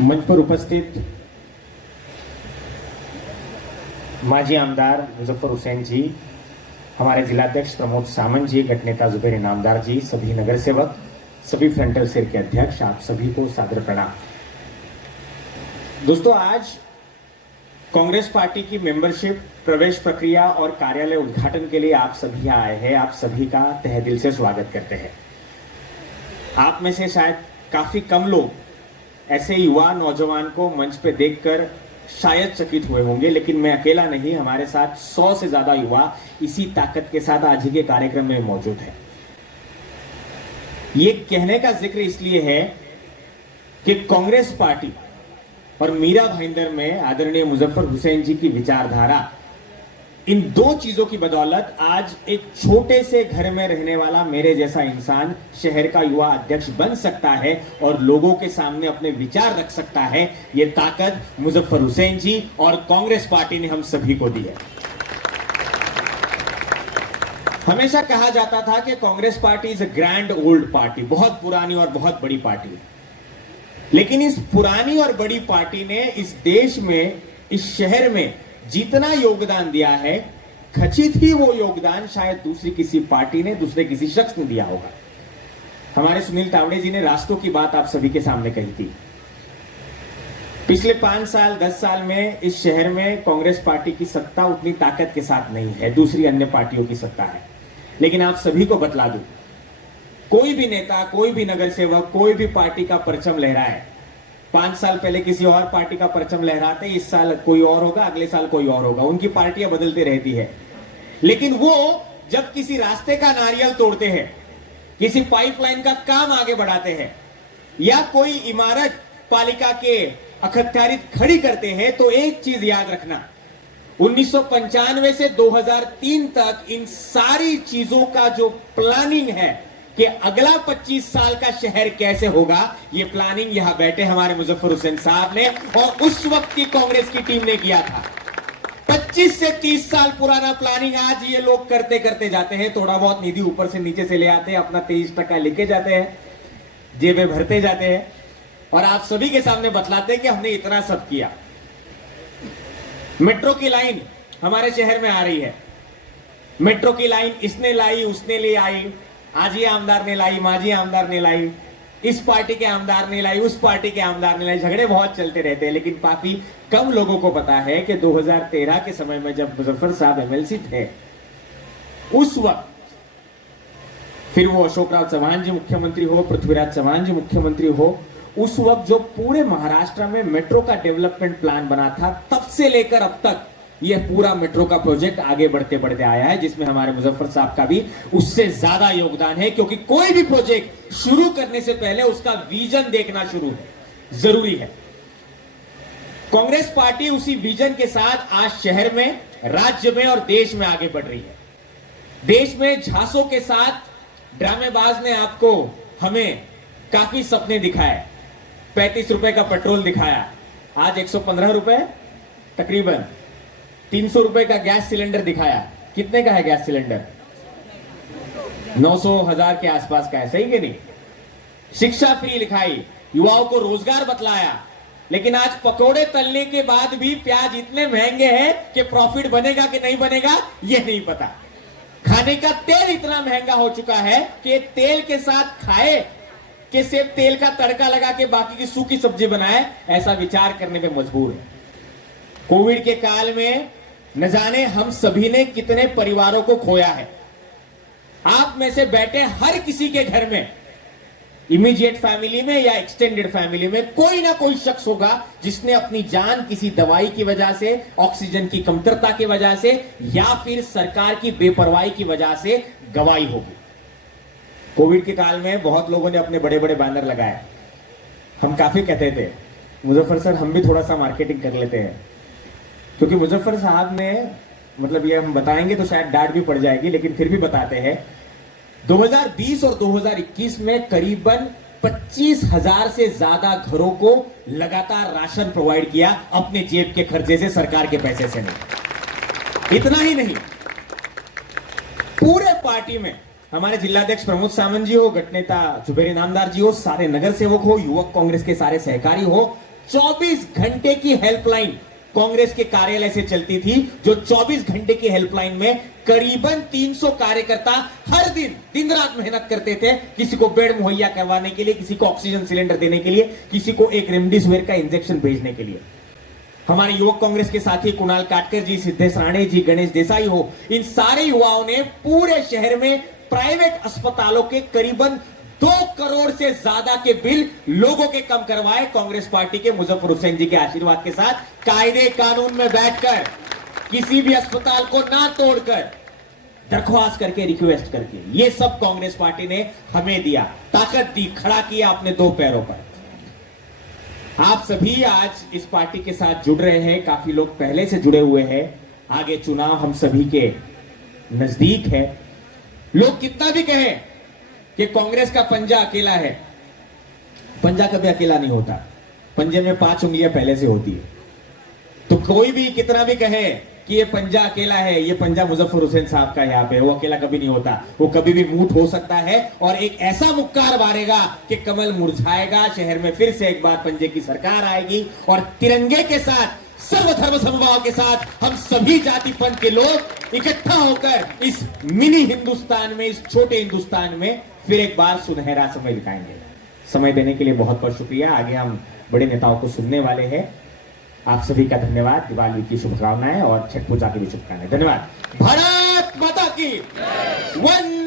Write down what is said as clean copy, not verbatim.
मंच पर उपस्थित माजी आमदार मुजफ्फर हुसैन जी, हमारे जिलाध्यक्ष प्रमोद सामंत जी, गठनेता जुबेर इनामदार जी, सभी नगर सेवक, सभी फ्रंटल सेल के अध्यक्ष, आप सभी को सादर प्रणाम। दोस्तों, आज कांग्रेस पार्टी की मेंबरशिप प्रवेश प्रक्रिया और कार्यालय उद्घाटन के लिए आप सभी आए हैं। आप सभी का तहे दिल से स्वागत करते हैं। आप में से शायद काफी कम लोग ऐसे युवा नौजवान को मंच पे देखकर शायद चकित हुए होंगे, लेकिन मैं अकेला नहीं, हमारे साथ 100 से ज्यादा युवा इसी ताकत के साथ आज ही के कार्यक्रम में मौजूद है। ये कहने का जिक्र इसलिए है कि कांग्रेस पार्टी और मीरा भाईंदर में आदरणीय मुजफ्फर हुसैन जी की विचारधारा, इन दो चीजों की बदौलत आज एक छोटे से घर में रहने वाला मेरे जैसा इंसान शहर का युवा अध्यक्ष बन सकता है और लोगों के सामने अपने विचार रख सकता है। यह ताकत मुजफ्फर हुसैन जी और कांग्रेस पार्टी ने हम सभी को दी है। हमेशा कहा जाता था कि Congress party is a grand old party, बहुत पुरानी और बहुत बड़ी पार्टी है। लेकिन इस पुरानी और बड़ी पार्टी ने इस देश में, इस शहर में जितना योगदान दिया है, खचित ही वो योगदान शायद दूसरी किसी पार्टी ने, दूसरे किसी शख्स ने दिया होगा। हमारे सुनील तावड़े जी ने रास्तों की बात आप सभी के सामने कही थी। पिछले 5 साल 10 साल में इस शहर में कांग्रेस पार्टी की सत्ता उतनी ताकत के साथ नहीं है, दूसरी अन्य पार्टियों की सत्ता है। लेकिन आप सभी को बतला दूं, कोई भी नेता, कोई भी नगर सेवक, कोई भी पार्टी का परचम लहराए, 5 साल पहले किसी और पार्टी का परचम लहराते, इस साल कोई और होगा, अगले साल कोई और होगा, उनकी पार्टियां बदलती रहती है। लेकिन वो जब किसी रास्ते का नारियल तोड़ते हैं, किसी पाइपलाइन का काम आगे बढ़ाते हैं, या कोई इमारत पालिका के अखत्यारित खड़ी करते हैं, तो एक चीज याद रखना, 1995 से 2003 तक इन सारी चीजों का जो प्लानिंग है कि अगला 25 साल का शहर कैसे होगा, ये प्लानिंग यहां बैठे हमारे मुजफ्फर हुसैन साहब ने और उस वक्त की कांग्रेस की टीम ने किया था। 25 से 30 साल पुराना प्लानिंग आज ये लोग करते करते जाते हैं। थोड़ा बहुत निधि ऊपर से नीचे से ले आते हैं, अपना 23% लेके जाते हैं, जेबें भरते जाते हैं और आप सभी के सामने बतलाते हैं कि हमने इतना सब किया। मेट्रो की लाइन हमारे शहर में आ रही है। मेट्रो की लाइन इसने लाई, उसने ले आई, आज ये आमदार ने लाई, माजी आमदार ने लाई, इस पार्टी के आमदार ने लाई, उस पार्टी के आमदार ने लाई। झगड़े बहुत चलते रहते हैं, लेकिन काफी कम लोगों को पता है कि 2013 के समय में जब मुजफ्फर साहब एमएलसी थे, उस वक्त फिर वो अशोक राव चौहान जी मुख्यमंत्री हो, पृथ्वीराज चौहान जी मुख्यमंत्री हो, उस वक्त जो पूरे महाराष्ट्र में मेट्रो का डेवलपमेंट प्लान बना था, तब से लेकर अब तक यह पूरा मेट्रो का प्रोजेक्ट आगे बढ़ते बढ़ते आया है, जिसमें हमारे मुजफ्फर साहब का भी उससे ज्यादा योगदान है। क्योंकि कोई भी प्रोजेक्ट शुरू करने से पहले उसका विजन देखना जरूरी है। कांग्रेस पार्टी उसी विजन के साथ आज शहर में, राज्य में और देश में आगे बढ़ रही है। देश में झांसों के साथ ड्रामेबाज ने आपको, हमें काफी सपने दिखाए। 35 रुपए का पेट्रोल दिखाया, आज 115 रुपए तकरीबन। 300 रुपए का गैस सिलेंडर दिखाया, कितने का है गैस सिलेंडर? 900 1000 के आसपास का है, सही कि नहीं? शिक्षा फ्री लिखाई, युवाओं को रोजगार बतलाया। लेकिन आज पकोड़े तलने के बाद भी प्याज इतने महंगे हैं कि प्रॉफिट बनेगा कि नहीं बनेगा यह नहीं पता। खाने का तेल इतना महंगा हो चुका है कि तेल के साथ खाए कि सिर्फ तेल का तड़का लगा के बाकी की सूखी सब्जी बनाए, ऐसा विचार करने पे मजबूर है। कोविड के काल में न जाने हम सभी ने कितने परिवारों को खोया है। आप में से बैठे हर किसी के घर में, इमीडिएट फैमिली में या एक्सटेंडेड फैमिली में, कोई ना कोई शख्स होगा जिसने अपनी जान किसी दवाई की वजह से, ऑक्सीजन की कमतरता की वजह से या फिर सरकार की बेपरवाही की वजह से गवाई होगी। कोविड के काल में बहुत लोगों ने अपने बड़े बड़े बैनर लगाए। हम काफी कहते थे, मुजफ्फर सर हम भी थोड़ा सा मार्केटिंग कर लेते हैं, क्योंकि मुजफ्फर साहब ने, मतलब ये हम बताएंगे तो शायद डांट भी पड़ जाएगी, लेकिन फिर भी बताते हैं, 2020 और 2021 में करीबन 25,000 से ज्यादा घरों को लगातार राशन प्रोवाइड किया, अपने जेब के खर्चे से, सरकार के पैसे से नहीं। इतना ही नहीं, पूरे पार्टी में हमारे जिलाध्यक्ष प्रमोद सामंत जी हो, गठनेता जुबेर इनामदार जी हो, सारे नगर सेवक हो, युवक कांग्रेस के सारे सहकारी हो, 24 घंटे की हेल्पलाइन कांग्रेस के कार्यालय से चलती थी, जो 24 घंटे की हेल्पलाइन में करीबन 300 कार्यकर्ता हर दिन दिन रात मेहनत करते थे, किसी को बेड मुहैया करवाने के लिए, किसी को ऑक्सीजन सिलेंडर देने के लिए, किसी को एक रेमडेसिविर का इंजेक्शन भेजने के लिए। हमारे युवक कांग्रेस के साथी कुणाल काटकर जी, सिद्धेश राणे जी, गणेश देसाई हो, इन सारे युवाओं ने पूरे शहर में प्राइवेट अस्पतालों के करीबन 2 करोड़ से ज्यादा के बिल लोगों के कम करवाए। कांग्रेस पार्टी के मुजफ्फर हुसैन जी के आशीर्वाद के साथ, कायदे कानून में बैठकर, किसी भी अस्पताल को ना तोड़कर, दरख्वास्त करके, रिक्वेस्ट करके, ये सब कांग्रेस पार्टी ने हमें दिया, ताकत दी, खड़ा किया अपने 2 पैरों पर। आप सभी आज इस पार्टी के साथ जुड़ रहे हैं, काफी लोग पहले से जुड़े हुए हैं। आगे चुनाव हम सभी के नजदीक है। लोग कितना भी कहें कि कांग्रेस का पंजा अकेला है, पंजा कभी अकेला नहीं होता, पंजे में 5 उंगलियां पहले से होती है। तो कोई भी कितना भी कहे कि ये पंजा अकेला है, ये पंजा मुजफ्फर हुसैन साहब का यहाँ पे, वो अकेला कभी नहीं होता, वो कभी भी मूठ हो सकता है और एक ऐसा मुक्कार मारेगा कि कमल मुरझाएगा, शहर में फिर से एक बार पंजे की सरकार आएगी और तिरंगे के साथ, सर्वधर्म समभाव के साथ हम सभी जाति पंथ के लोग इकट्ठा होकर इस मिनी हिंदुस्तान में, इस छोटे हिंदुस्तान में फिर एक बार सुनहरा समय बिताएंगे। समय देने के लिए बहुत बहुत शुक्रिया। आगे हम बड़े नेताओं को सुनने वाले हैं। आप सभी का धन्यवाद। दिवाली की शुभकामनाएं और छठ पूजा की भी शुभकामनाएं। धन्यवाद। भारत माता की वंदे